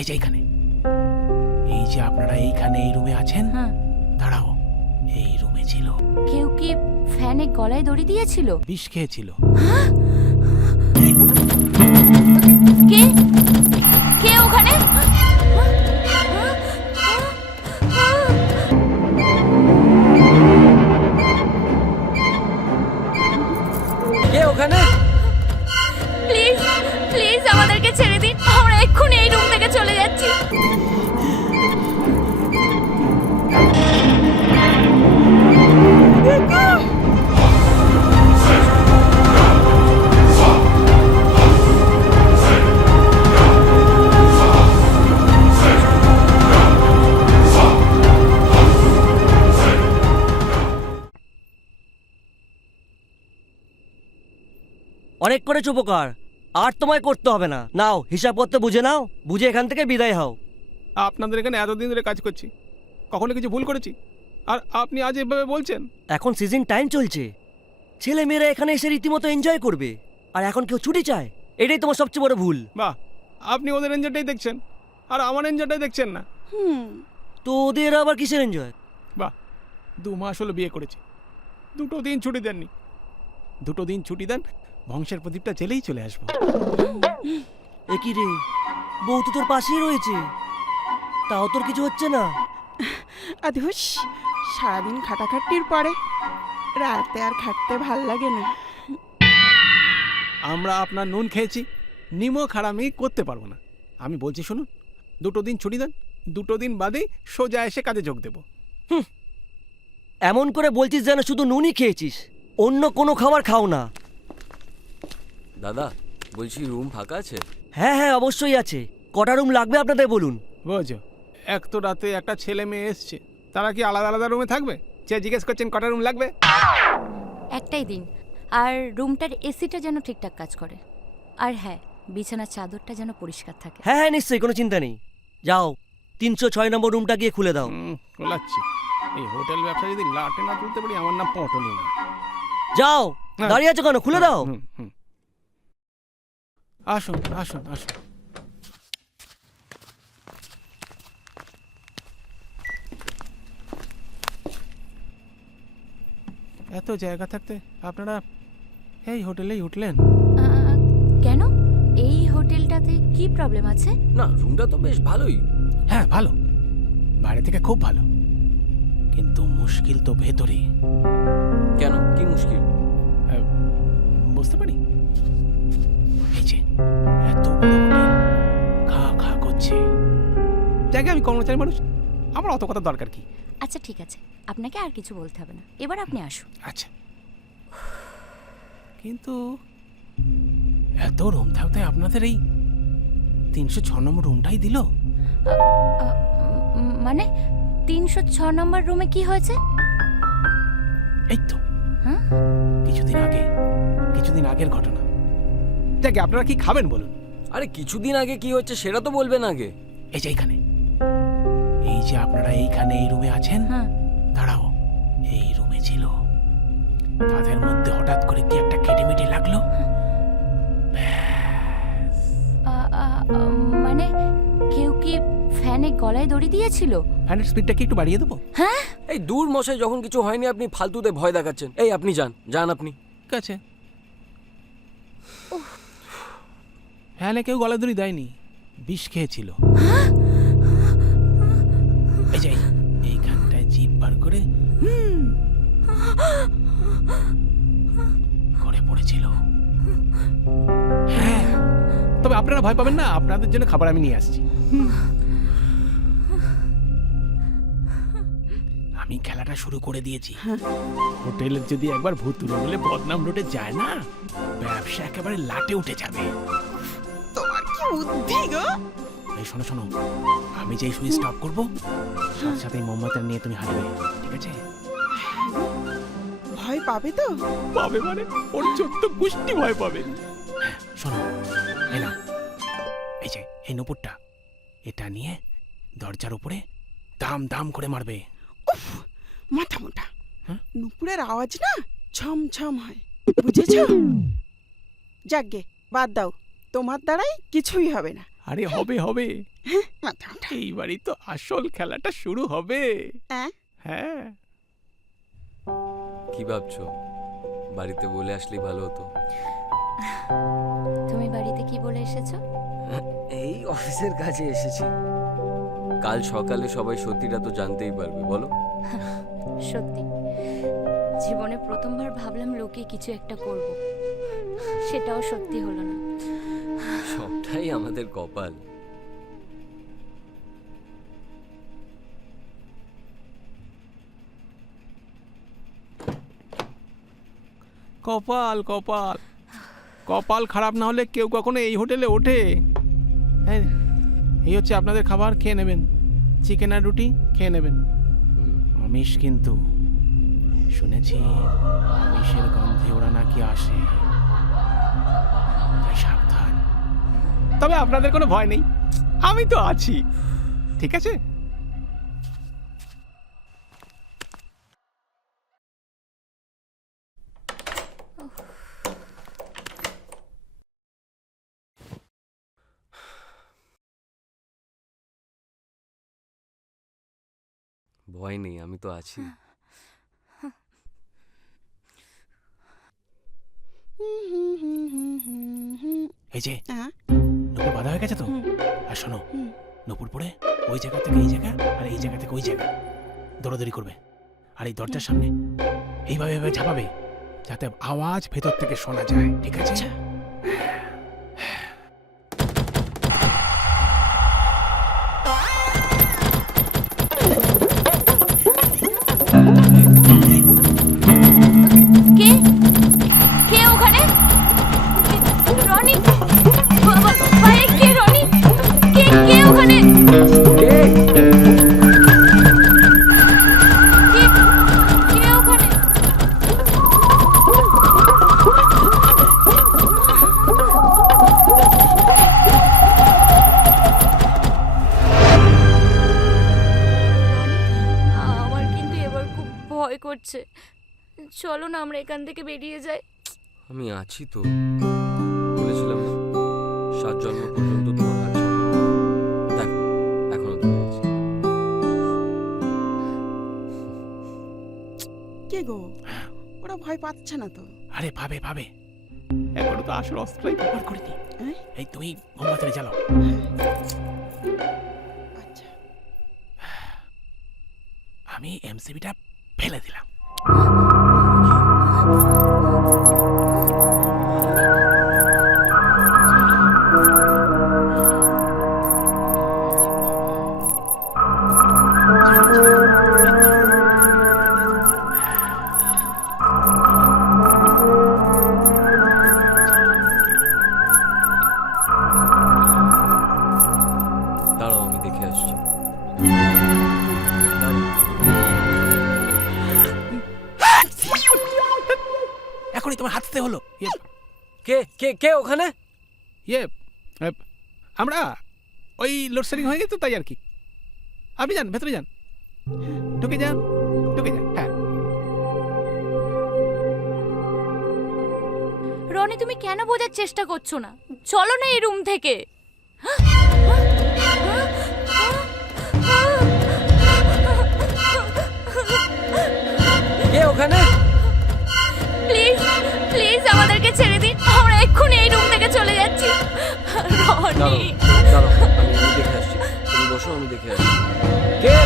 এই যে এইখানে, এই যে আপনারা এইখানে এই রুমে আছেন, দাঁড়াও, এই রুমে ছিল। কেউ কি ফ্যানে গলায় দড়ি দিয়েছিল? বিষ খেয়েছিল। কে কে ওখানে? কে ওখানে? প্লিজ প্লিজ আমাদেরকে ছেড়ে দিন, আমরা এক্ষুনি এই রুম থেকে চলে যাচ্ছি। অনেক করেছ উপকার, আর তোমায় করতে হবে না। নাও হিসাব করতে বুঝে নাও, বুঝে এখান থেকে বিদায় হও। আপনাদের এখানে এতদিন ধরে কাজ করছি, কখনো কিছু ভুল করেছি? আর আপনি আজ এভাবে বলছেন? এখন সিজন টাইম চলছে, ছেলে মেয়েরা এখানে এসে রীতিমতো এনজয় করবে, আর এখন কেউ ছুটি চায়? এটাই তোমার সবচেয়ে বড় ভুল। বাহ, আপনি ওদের এনজয়টাই দেখছেন আর আমার এনজয়টাই দেখছেন না। তো ওদের আবার কিসের এনজয়? বাহ, 2 মাস হলো বিয়ে করেছি, 2টো দিন ছুটি দেননি। 2টো দিন ছুটি দেন, বংশের প্রদীপটা জেলেই চলে আসবো। এ কি রে, বউ তো তোর পাশেই রয়েছে, তাও তোর কিছু হচ্ছে না? আধুস, সারাদিন খাটাখাটনির পরে রাতে আর খাটতে ভাল লাগে না। আমরা আপনার নুন খেয়েছি, নিমক হারামি করতে পারবো না। আমি বলছি শুনুন, 2টো দিন ছুটি দেন, 2টো দিন বাদেই সোজা এসে কাজে যোগ দেবো। এমন করে বলছিস যেন শুধু নুনই খেয়েছিস, অন্য কোনো খাবার খাও না। দাদা বলছি রুম ফাঁকা আছে? হ্যাঁ হ্যাঁ অবশ্যই আছে। কটা রুম লাগবে আপনাদের বলুন। বুঝো, এক তো রাতে একটা ছেলে মেয়ে এসছে, তারা কি আলাদা আলাদা রুমে থাকবে? যে জিজ্ঞেস করছেন কটা রুম লাগবে? একটাই দিন, আর রুমটার এসিটা যেন ঠিকঠাক কাজ করে, আর হ্যাঁ, বিছানার চাদরটা যেন পরিষ্কার থাকে। হ্যাঁ হ্যাঁ নিশ্চয়ই, কোনো চিন্তা নেই। যাও 306 নম্বর রুমটা গিয়ে খুলে দাও। খোলাচ্ছি। এই হোটেল ব্যবসা যদি লাটে না তুলতে পারি, আমার নাম পটলই না। যাও, হ্যাঁ। দাঁড়িয়ে আছো কেন, খুলে দাও। আসুন আসুন আসুন। এত জায়গা থাকতে আপনারা এই হোটেলেই উঠলেন? কেন, এই হোটেলটাতে কি প্রবলেম আছে? না, রুমটা তো বেশ ভালোই। হ্যাঁ ভালো, বাইরে থেকে খুব ভালো, কিন্তু মুশকিল তো ভেতরে। কেন, কি মুশকিল? বুঝতে পারি। এই যে এত বড় হোটেল, খা খা করছে, জায়গা আমি কর্মচারী মানুষ, আমার অত কথা দরকার কি? আচ্ছা ঠিক আছে, আপনাকে আর কিছু বলতে হবে না, এবার আপনি আসুন। আচ্ছা, কিন্তু এত রুম থাকতে আপনাদের এই 306 নম্বর রুমটাই দিল? মানে 306 নম্বর রুমে কি হয়েছে? এই তো হ্যাঁ, কিছুদিন আগের ঘটনা। যাকে আপনারা কি খাবেন বলুন? আরে কিছুদিন আগে কি হচ্ছে সেটা তো বলবেন আগে। এই যে এইখানে, এই যে আপনারা এইখানে এই রুমে আছেন, দাঁড়াও, এই রুমে ছিল। তাদের মধ্যে হঠাৎ করে কি একটা কেটেমেটে লাগলো। মানে কেউ কি ফ্যানে গলায় দড়ি দিয়েছিল? ফ্যানের স্পিডটা কি একটু বাড়িয়ে দেবো? হ্যাঁ, এই দূর মশাই, যখন কিছু হয়নি আপনি ফালতুতে ভয় দেখাচ্ছেন। এই আপনি যান যান আপনি। ঠিক আছে, ফ্যানে কেউ গলা দড়ি দেয়নি, বিষ খেয়েছিল। এই যে এইখানটায় জিভ বার করে করে পড়েছিল। হ্যাঁ, তবে আপনারা ভয় পাবেন না, আপনাদের জন্য খাবার আমি নিয়ে আসছি। আমি খেলাটা শুরু করে দিয়েছি। হোটেলের যদি একবার ভুতুরে বলে বদনাম রোডে যায় না, ব্যবসা একেবারে লাটে উঠে যাবে। তোমার কি বুদ্ধি গো! এই শোনো শোনো, আমি যেই সুইচ স্টপ করবো, সাথে সাথে মোমবাতি নিয়ে তুমি হারবে, ঠিক আছে? ভয় পাবে তো? পাবে মানে ওর 14 গোষ্ঠী ভয় পাবে। শোনো, এই না, এই যে এই নুপুরটা, এটা নিয়ে দরজার উপরে দাম দাম করে মারবে। উফ, মাথা মোটা। নুপুরের আওয়াজ না ছম ছম হয়, বুঝেছো? যাকগে, বাদ দাও, তোমার দ্বারাই কিছুই হবে না। আরে হবে হবে, মাথা মোটা। এইবারই তো আসল খেলাটা শুরু হবে। হ্যাঁ? হ্যাঁ, কি ভাবছো? বাড়িতে বলে আসলেই ভালো হতো। তুমি বাড়িতে কি বলে এসেছো? এই অফিসের কাজে এসেছি। কাল সকালে সবাই সত্যিটা তো জানতেই পারবে, বলো। সত্যি, জীবনে প্রথমবার ভাবলাম লোকে কিছু একটা করব, সেটাও সত্যি হলো না। সবটাই আমাদের কপাল। কপাল কপাল কপাল খারাপ না হলে কেউ কখনো এই হোটেলে ওঠে। হ্যাঁ, এই হচ্ছে আপনাদের খাবার, খেয়ে নেবেন। চিকেন আর রুটি খেয়ে নেবেন। আমিষ কিন্তু, শুনেছি আমিষের গন্ধে ওরা নাকি আসে, তাই সাবধান। তবে আপনাদের কোনো ভয় নেই, আমি তো আছি, ঠিক আছে? ভয় নেই, আমি তো আছি। এই যে হ্যাঁ? নূপুর বাঁধা হয়ে গেছে তো। আর শোনো, নূপুর পরে ওই জায়গা থেকে এই জায়গা আর এই জায়গা থেকে ওই জায়গা দৌড়াদৌড়ি করবে। আর এই দরজার সামনে এইভাবে এইভাবে ঝাঁপাবে যাতে আওয়াজ ভেতর থেকে শোনা যায়, ঠিক আছে? কে কে ওখানে? রনি, ভাই, কে রনি? কে কে ওখানে? কে কে ওখানে? আমার কিন্তু এবার খুব ভয় করছে। চলো না আমরা এখান থেকে বেরিয়ে যাই। আমি আছি তো, বলেছিলাম না, 7 জন্ম পর্যন্ত তোমার হাত ছাড়বো না। দেখো, এখনো ধরে আছি। কে গো? ওরা ভয় পাচ্ছে না তো? আরে ভাবে ভাবে, এখনো তো আসল অস্ত্রই ব্যবহার করিনি। হ্যাঁ? এই তুমি মোমবাতি জ্বালাও। আচ্ছা। আমি এমসিবিটা ফেলে দিলাম। দাঁড়াও, আমি দেখে আসছি। এখনই তোমার হাততে হলো। কে কে কে ওখানে? ইয়ে এ, আমরা ওই লোডশেডিং হয়ে গেছে তো, তাই আর কি। আপনি যান, ভেতরে যান, ঢুকে যান, ঢুকে যান। হ্যাঁ, রনি, তুমি কেন বোঝার চেষ্টা করছো না? চলো না এই রুম থেকে। কে ওখানে? প্লিজ প্লিজ আমাদেরকে ছেড়ে দিন, আমরা এক্ষুনি এই রুম থেকে চলে যাচ্ছি। রনি, দাঁড়াও, আমি দেখে আসছি। তুমি বসো, আমি দেখে আসছি। কে?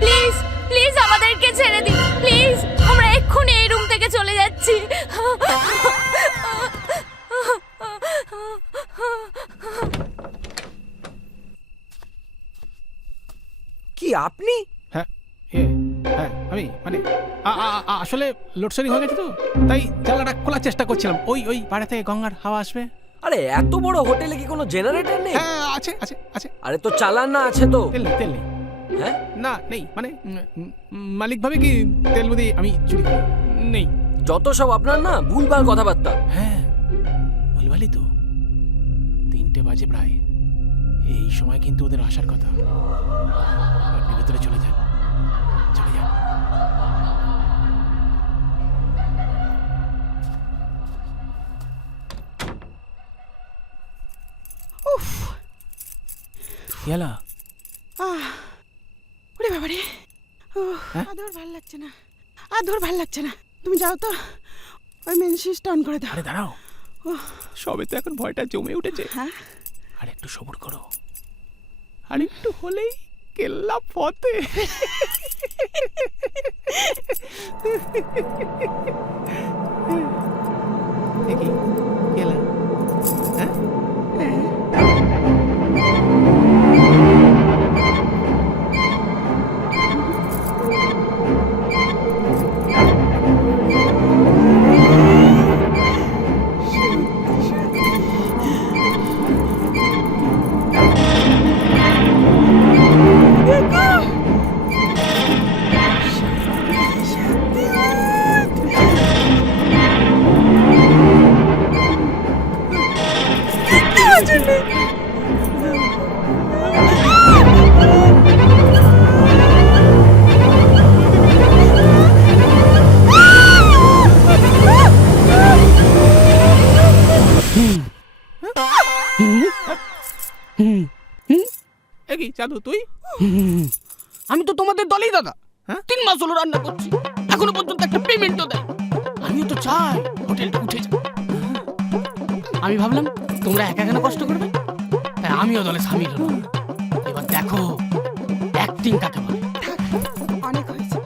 প্লিজ প্লিজ আমাদেরকে ছেড়ে দিন, প্লিজ, আমরা এক্ষুনি এই রুম থেকে চলে যাচ্ছি। কি আপনি? হ্যাঁ, হ্যাঁ, আমি মানে আসলে লোডশেডিং হয়ে গেছে তো, তাই জানলাটা খোলার চেষ্টা করছিলাম। ওই ওই বাইরে থেকে গঙ্গার হাওয়া আসবে। আরে এত বড় হোটেলে কি কোনো জেনারেটর নেই? হ্যাঁ, আছে আছে আছে। আরে তো চালান না, আছে তো। তেল নেই, তেল নেই। হ্যাঁ? না, নেই, মানে মালিক ভাবে কি তেল বুঝি আমি চুরি করি? নেই। যত সব আপনার না ভুলভাল কথাবার্তা। হ্যাঁ, ভুলভালই তো। 3টে বাজে প্রায়, এই সময় কিন্তু ওদের আসার কথা। আপনি ভেতরে চলে যান, চলে যান। উফ, গেলা ওরে বাবা রে, ও হ্যাঁ? আদর ভাল লাগছে না, আদর ভাল লাগছে না। তুমি যাও তো, ওই মেন সুইচটা অন করে দাও। আরে দাঁড়াও, সবে তো এখন ভয়টা জমে উঠেছে। হ্যাঁ, আর একটু সবুর করো, আর একটু হলেই কেল্লা ফতে। দেখি কেলা, হ্যাঁ কি চালু তুই? আমি তো তোমাদের দলেই দাদা। হ্যাঁ? 3 মাস হলো রান্না করছি, এখনো পর্যন্ত একটা পেমেন্টও দেয়। আমিও তো চাই হোটেলটা উঠে যাক। আমি ভাবলাম তোমরা একা কেন কষ্ট করবে, তাই আমিও দলে সামিল হলাম। এবার দেখো অ্যাক্টিং কাকে বলে। অনেক হয়েছে।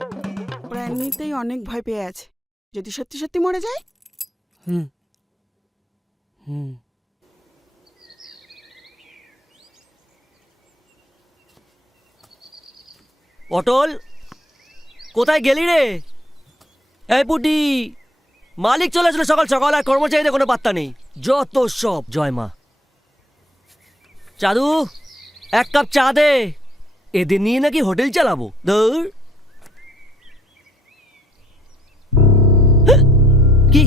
ওরা এমনিতেই অনেক ভয় পেয়ে আছে, যদি সত্যি সত্যি মরে যায়। হুম হুম পটল, কোথায় গেলি রে? এই পুটি, মালিক চলে আসলে সকাল সকাল, আর কর্মচারীদের কোনো পাত্তা নেই। যত সব জয় মা। চাঁদু, 1 কাপ চা দে। এদের নিয়ে নাকি হোটেল চালাবো। ধুর। কি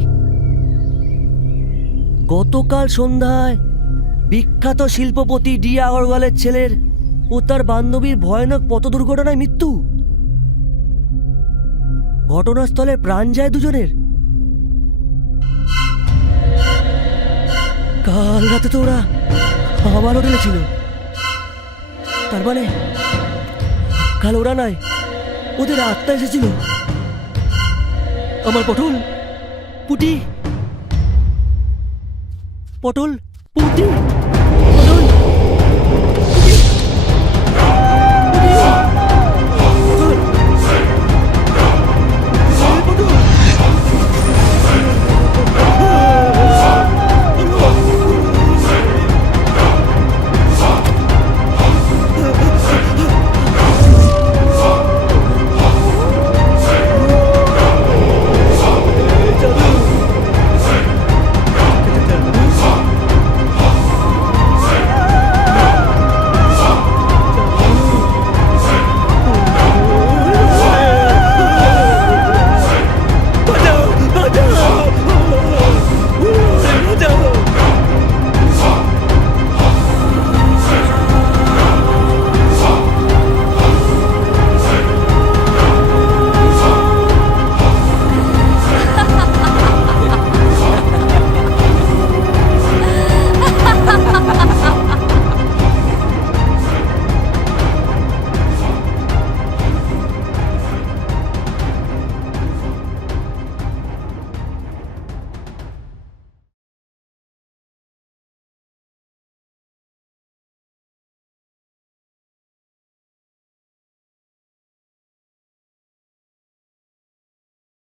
গতকাল সন্ধ্যায় বিখ্যাত শিল্পপতি ডি আগরওয়ালের ছেলের ও তার বান্ধবীর ভয়ানক পথ দুর্ঘটনায় মৃত্যু। ঘটনাস্থলে প্রাণ যায় দুজনের। কাল রাতে তো ওরা আমার হোটেলে ছিল। তার মানে কাল ওরা নয়, ওদের আত্মা এসেছিল। আমার পটল, পুটি, পটল, পুটি।